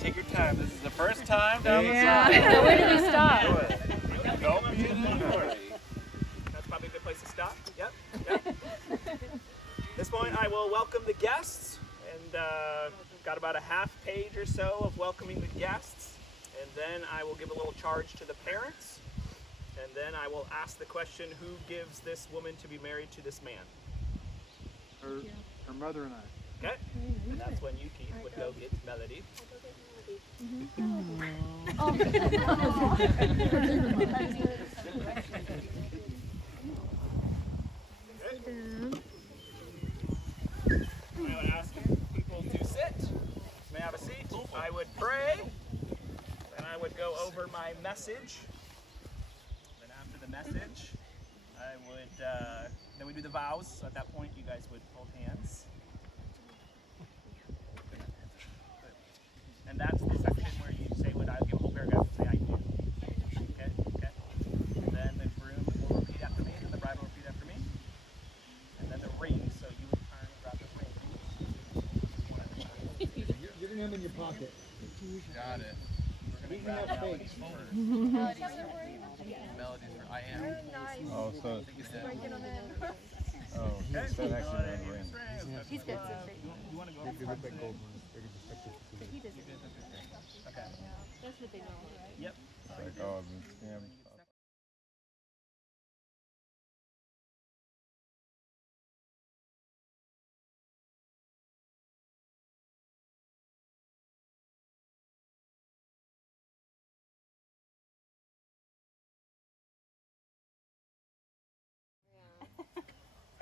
Take your time. This is the first time down the Yeah. side. Now where did we stop? Nope. That's probably a good place to stop. Yep. At this point, I will welcome the guests, and got about a half page or so of welcoming the guests, and then I will give a little charge to the parents, and then I will ask the question: who gives this woman to be married to this man? Her mother and I. Okay. And that's when you, Keith, would go get Melodie. I would ask people to sit. May I have a seat? I would pray, and I would go over my message. Then after the message, I would, then we do the vows. So at that point, you guys would hold hands. And that's the section where you say what I give a whole paragraph and say I do. Okay? Okay? And then the groom will repeat after me, and the bride will repeat after me. And then the ring, so you would turn and grab the ring. Get them in your pocket. Got it. We're going to grab Melody's first. Melody's for I am. Oh, so You said. oh, it's that actually on the ring. He's good. You want to go They look like gold ones. He does it. Okay. That's what they know, right? Yep. Like, oh, I've been scammed.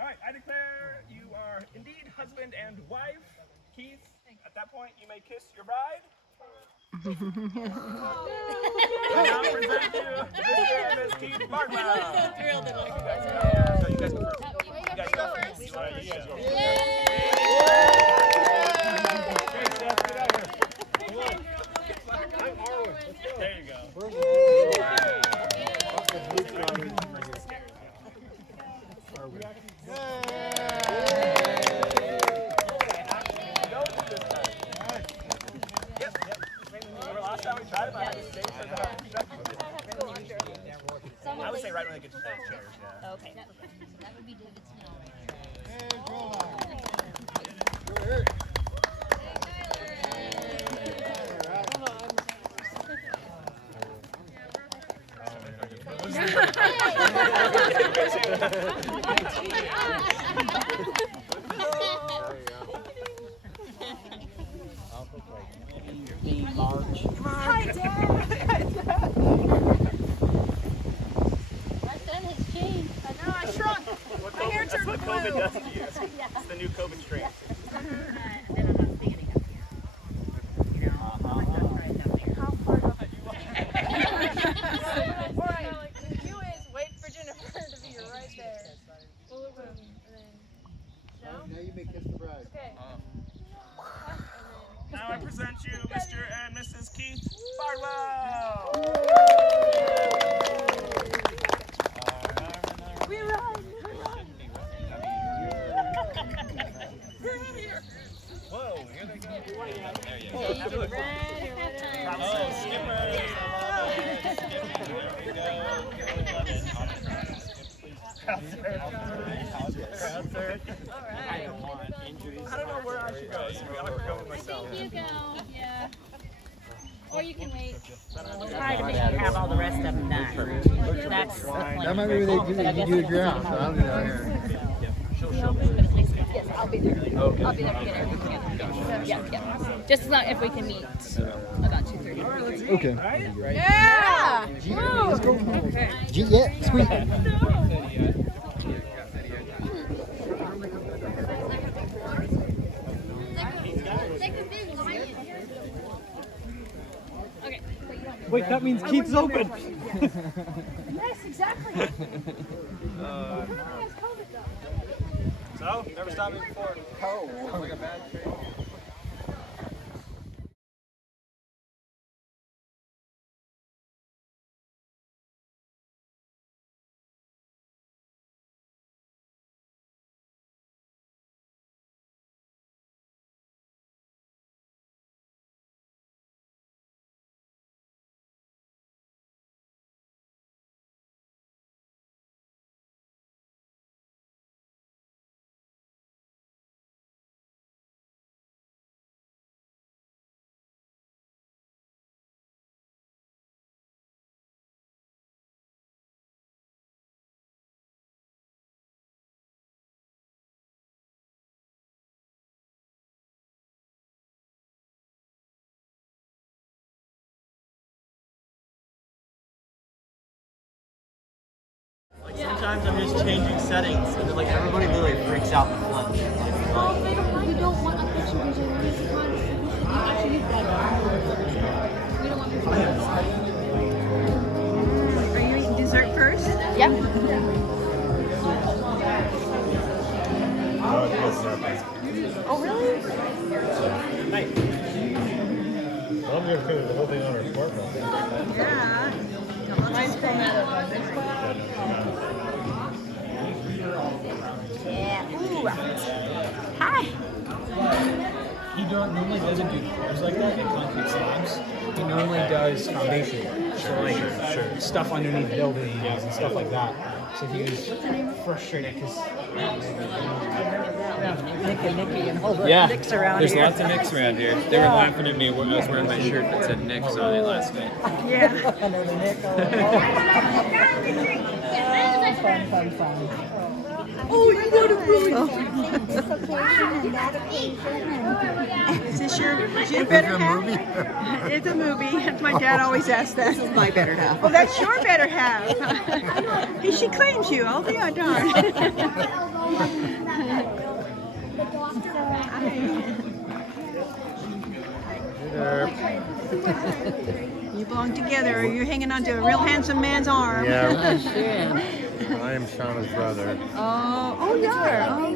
All right, I declare you are indeed husband and wife. Keith, at that point, you may kiss your bride. I now present you Mr. and Ms. Keith Bartwell. I'm so thrilled that like So you guys go first. You guys go first. You guys go first. There you go. Remember last time we tried it, I had to stay for the I would say right when they get to the chairs, yeah. Okay. That would be David's now. Hi, Dad. My son has changed. I know, I shrunk. My hair That's turned what blue. COVID does to you. It's the new COVID strain. Alright, the cue is wait for Jennifer to be right there. Full of room. And then, Now you may kiss the bride. okay. Now I present you Mr. and Mrs. Keith Bardwell. We run. Whoa, here they go. I don't know where I should go, so I would go with myself. You go. Yeah. Or you can wait. We'll try to make you have all the rest of them done. That's the plan. That might be what they do at your house. I don't do that here. Yes, I'll be there. Okay. I'll be there to get everything. Yeah, yeah. Just as long if we can meet about 2:30. Okay. Yeah! Let's go. Yeah, sweet. Okay. Wait, that means Keith's open. Yes, exactly. So, never stopped me before. Oh, like a bad train. sometimes I'm just changing settings, and then like everybody literally freaks out in the front. You don't want a picture because you actually use that. We don't want pictures. Are you eating dessert first? Yep. Oh, really? Well, I'm going to put the whole thing on our smartphone. Yeah. Mine's from that. Yeah. Ooh. Hi. He normally doesn't do colors like that in concrete slabs. He normally does foundation work, so like stuff underneath buildings and stuff like that. So he was frustrated because Nick and Nikki and all the Yeah, Nicks around there's here. lots of Nicks around here. They were laughing at me when I was wearing my shirt that said Nicks on it last night. Yeah. Another Nick. Fun. Oh, you got it really. Is this your better half? It's a movie. My dad always asks that. This is my better half. Oh, that's your better half. She claims you. Oh, yeah, darn. You belong together. Are you hanging onto a real handsome man's arm? Yeah. I am Shauna's brother. Oh, you are. Oh.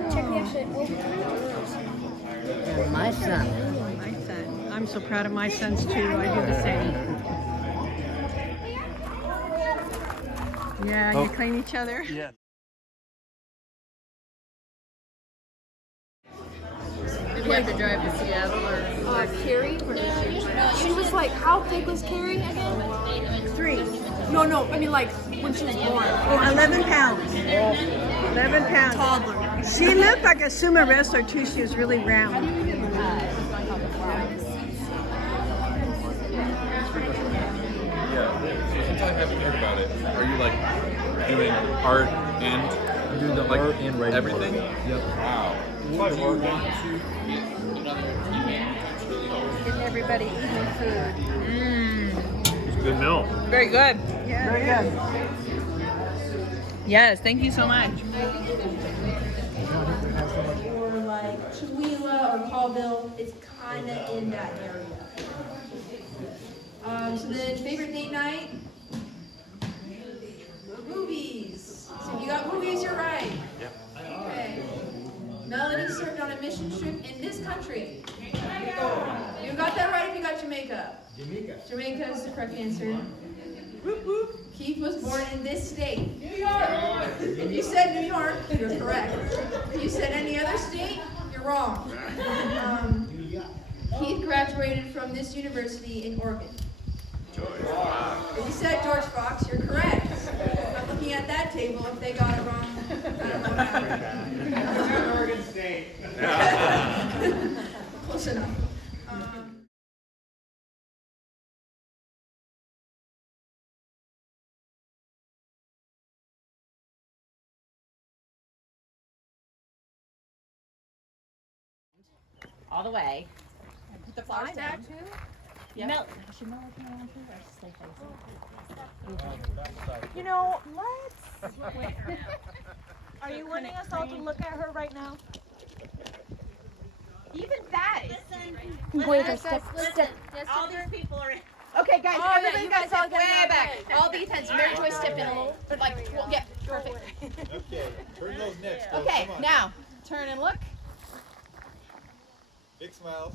My son. My son. I'm so proud of my sons too. I do the same. Yeah, you claim each other. Yeah. If you have to drive to Seattle or Carrie? she was like, how big was Carrie again? 3. No, I mean like when she was born. Oh, 11 pounds. 11 pounds. Toddler. She looked like a sumo wrestler too. She was really round. Yeah. Since I haven't heard about it, are you like doing art and Do the like art and writing everything? work. Yep. Wow. Getting everybody eating food. Good meal. Very good. Yeah, Very good. Yes, thank you so much. Or like Chihuahua or Colville, it's kind of in that area. So then, favorite date night? Movies. So if you got movies, you're right. Yep. Okay. Melodie served on a mission trip in this country. You got that right if you got Jamaica. Jamaica is the correct answer. Whoop, whoop. Keith was born in this state. New York. If you said New York, you're correct. If you said any other state, you're wrong. Keith graduated from this university in Oregon. If you said George Fox, you're correct. I'm looking at that table. If they got it wrong, I don't know what happened. Oregon State. Close enough. All the way. Put the flowers down. Yeah. Should Mel look around too, or just stay facing? You know, let's. Are you wanting us all to look at her right now? Even that is. Wait, step. All these people are in. Okay, guys, Oh, yeah, everybody you got guys step all get way it back. okay. All the attendants. Mary Joy, step in a little. Like, yeah, perfect. Okay. Turn those necks. Okay, now turn and look. Big smiles.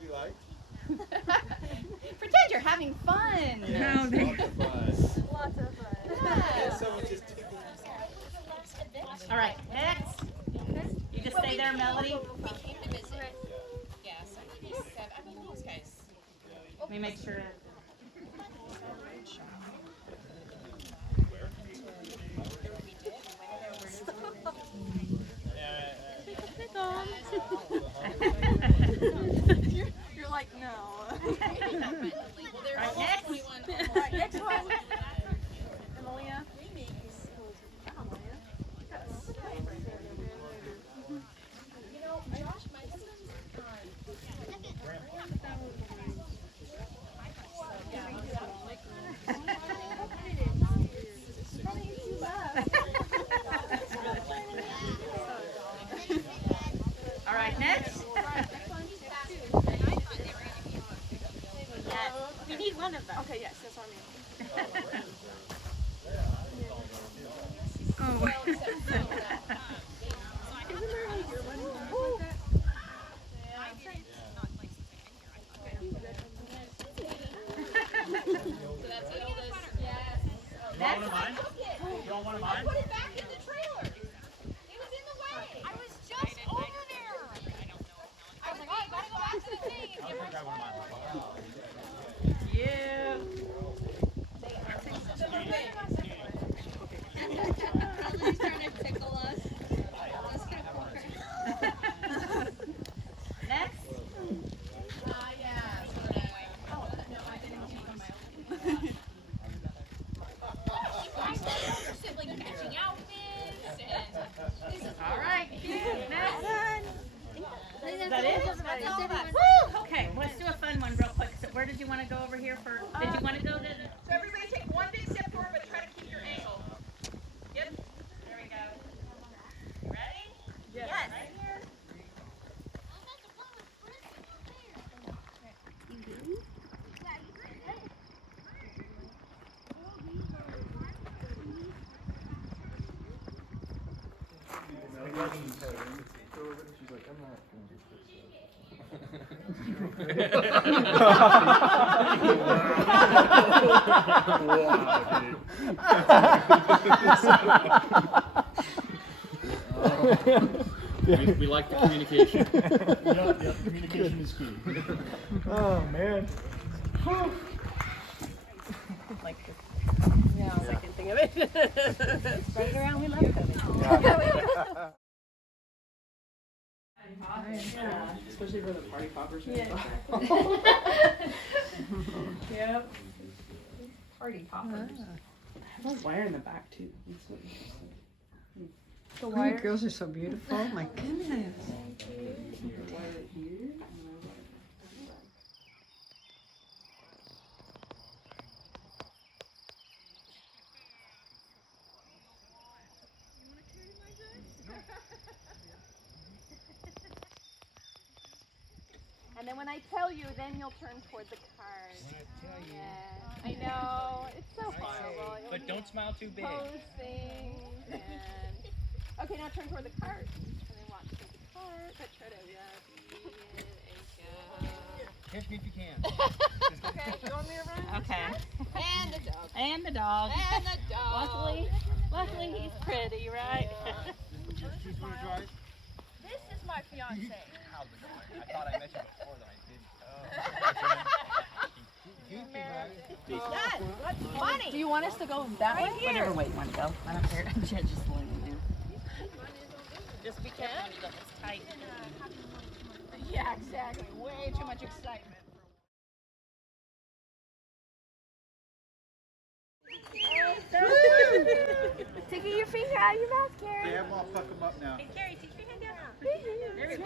We like. Pretend you're having fun. No, Lots of fun. Someone just All right, next. You just stay there, Melody. We came to visit. Yes, I think he's 7. I mean, those guys. Let me make sure. You're like, no. Well, Next. 21. Alright, next one. Emilia. Josh, my husband's You need one of them. Okay, yes, that's what I mean. Oh. You don't want mine? Put it back in the trailer. It was in the way. I was just over there. I was like, oh, I gotta go back to the thing and give her Yeah. He's trying to tickle us. Next. Yeah. Oh, no, I didn't take on my own. Like matching outfits and All right. Next. Is that it? that's all that. Woo! Okay, let's do a fun one real quick. So where did you want to go over here for? Did you want to go to the? So everybody take one big step forward, but try to keep your angle. Yep. There we go. You ready? Yes. Right here. We like the communication. Yep, communication is key. Oh man. Like this. Yeah, I can think of it. Spread it around. We love it. Especially for the party poppers. Yep. Party poppers. I have a wire in the back too. It's so interesting. The Oh, you wire. girls are so beautiful. Oh my goodness. Wire here. And then when I tell you, then you'll turn toward the card. Yeah, I know. It's so horrible. But don't smile too big. Pose things and... Okay, now turn toward the card. And then walk toward the card, but try to rub it and go. Catch me if you can. Okay, you want me to run? Okay. And the dog. And the dog. And the dog. Luckily he's pretty, right? This is my fiance. I thought I met you before that I didn't. Dad, what's funny? Do you want us to go that way? Whatever way you want to go. I don't care. Just let me know. Just be careful. It's tight. Yeah, exactly. Way too much excitement. Taking your finger out of your mouth, Carrie. Yeah, I'm all fuck them up now. Hey, Carrie, take your hand down. There we go.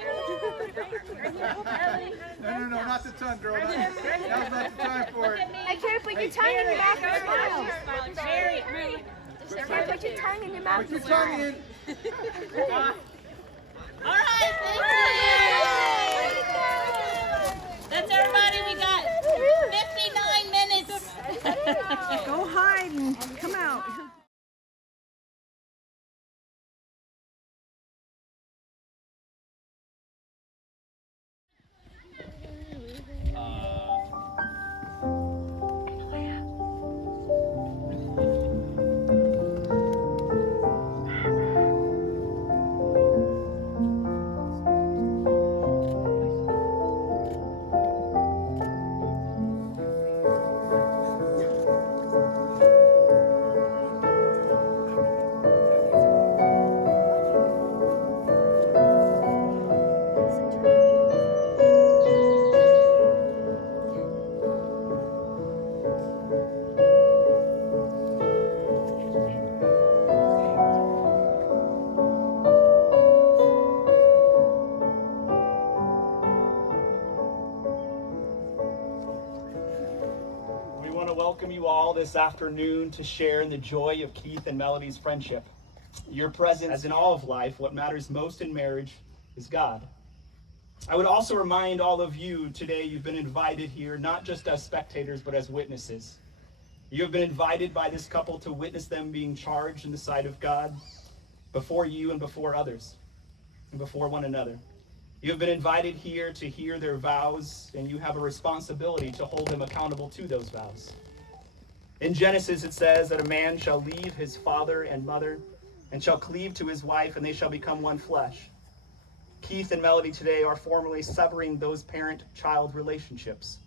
No, not the tongue, girl. Now's not the time for it. Hey, Carrie, put your tongue in your mouth and smile. Carrie, Carrie, put your tongue in your mouth Put your and smile. tongue in. all right, thank you. That's everybody. We got 59 minutes. Go hide and come out. We want to welcome you all this afternoon to share in the joy of Keith and Melodie's friendship. Your presence, as in all of life, what matters most in marriage is God. I would also remind all of you today, you've been invited here, not just as spectators, but as witnesses. You have been invited by this couple to witness them being charged in the sight of God before you and before others and before one another. You have been invited here to hear their vows, and you have a responsibility to hold them accountable to those vows. In Genesis, it says that a man shall leave his father and mother and shall cleave to his wife, and they shall become one flesh. Keith and Melodie today are formally severing those parent-child relationships.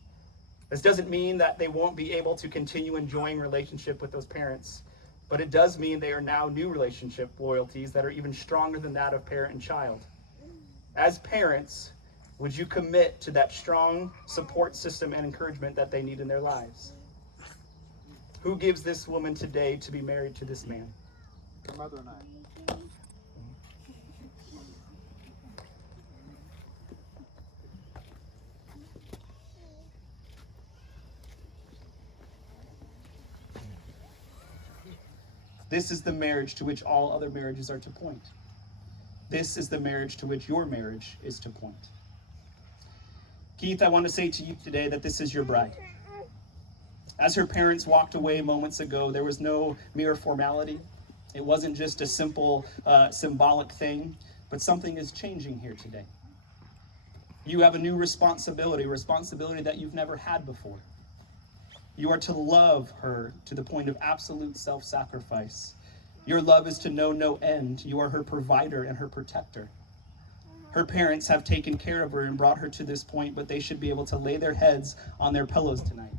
This doesn't mean that they won't be able to continue enjoying relationship with those parents, but it does mean they are now new relationship loyalties that are even stronger than that of parent and child. As parents, would you commit to that strong support system and encouragement that they need in their lives? Who gives this woman today to be married to this man? Her mother and I. This is the marriage to which all other marriages are to point. This is the marriage to which your marriage is to point. Keith, I want to say to you today that this is your bride. As her parents walked away moments ago, there was no mere formality. It wasn't just a simple symbolic thing, but something is changing here today. You have a new responsibility that you've never had before. You are to love her to the point of absolute self-sacrifice. Your love is to know no end. You are her provider and her protector. Her parents have taken care of her and brought her to this point, but they should be able to lay their heads on their pillows tonight,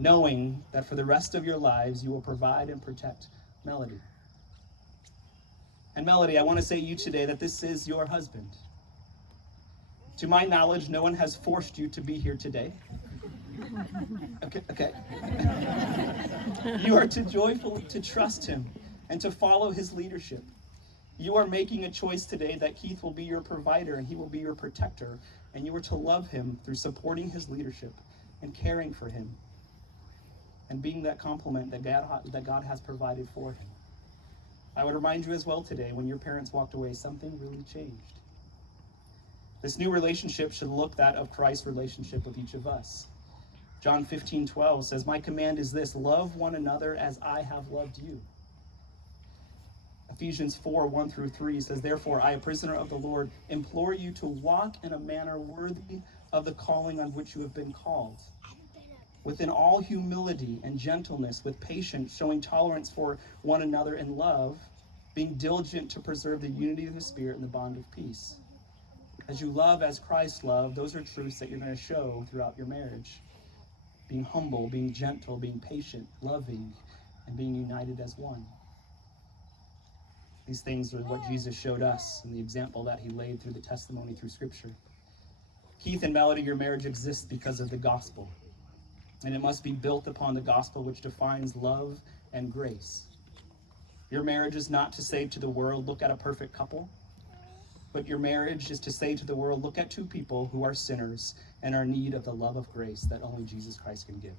knowing that for the rest of your lives, you will provide and protect Melodie. And Melodie, I want to say to you today that this is your husband. To my knowledge, no one has forced you to be here today. Okay. You are to joyfully to trust him and to follow his leadership. You are making a choice today that Keith will be your provider and he will be your protector, and you are to love him through supporting his leadership and caring for him and being that complement that God has provided for him. I would remind you as well today, when your parents walked away, something really changed. This new relationship should look that of Christ's relationship with each of us. John 15:12 says, "My command is this, love one another as I have loved you." Ephesians 4:1-3 says, "Therefore, I, a prisoner of the Lord, implore you to walk in a manner worthy of the calling on which you have been called, within all humility and gentleness, with patience, showing tolerance for one another in love, being diligent to preserve the unity of the Spirit in the bond of peace." As you love as Christ loved, those are truths that you're going to show throughout your marriage. Being humble, being gentle, being patient, loving, and being united as one. These things are what Jesus showed us in the example that he laid through the testimony through Scripture. Keith and Melodie, your marriage exists because of the gospel. And it must be built upon the gospel, which defines love and grace. Your marriage is not to say to the world, look at a perfect couple. But your marriage is to say to the world, look at two people who are sinners and are in need of the love of grace that only Jesus Christ can give.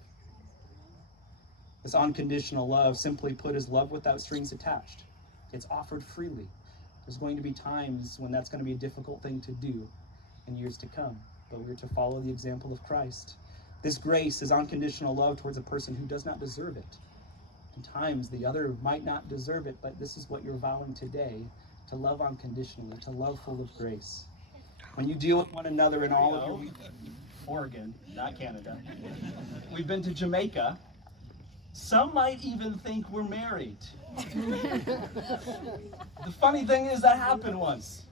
This unconditional love, simply put, is love without strings attached. It's offered freely. There's going to be times when that's going to be a difficult thing to do in years to come, but we're to follow the example of Christ. This grace is unconditional love towards a person who does not deserve it. In times, the other might not deserve it, but this is what you're vowing today, to love unconditionally, to love full of grace. When you deal with one another in all of your... Oregon, not Canada. We've been to Jamaica. Some might even think we're married. The funny thing is that happened once.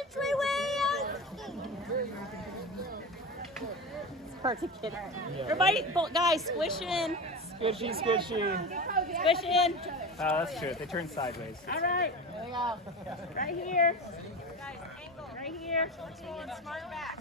It's my way out. Everybody, guys, squish in. Squishy. Squish in. Oh, that's true. They turn sideways. All right. There we go. Right here. Right here. Smart back.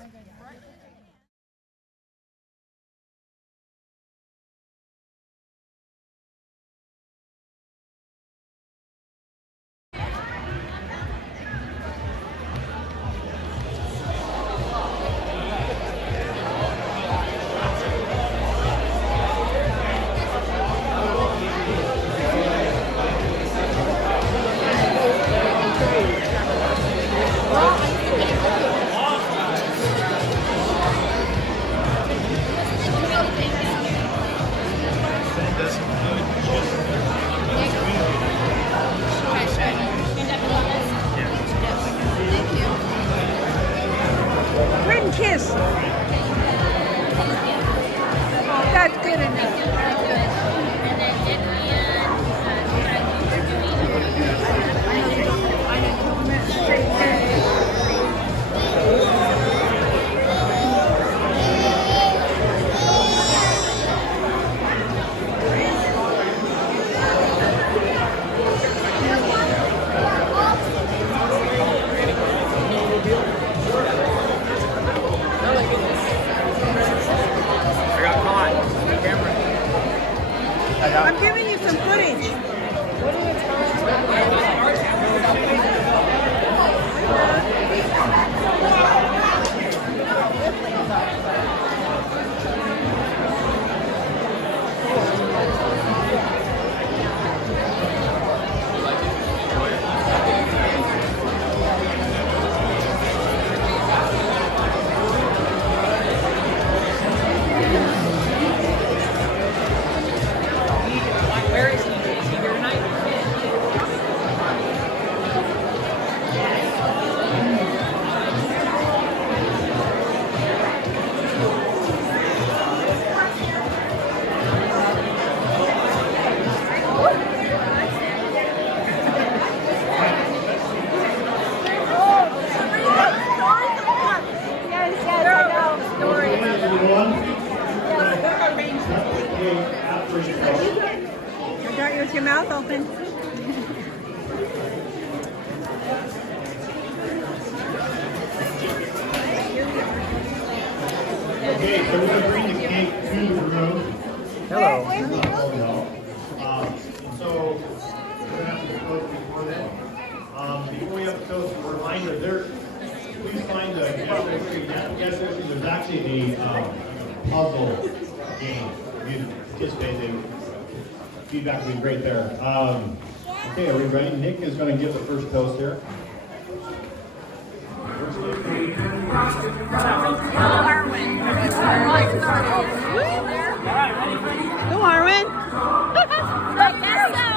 reminder, please find the guest session. There's actually a puzzle game. If you participate, feedback would be great there. Okay, are we ready? Nick is going to give the first toast here. Go, Arwen. Yes, so.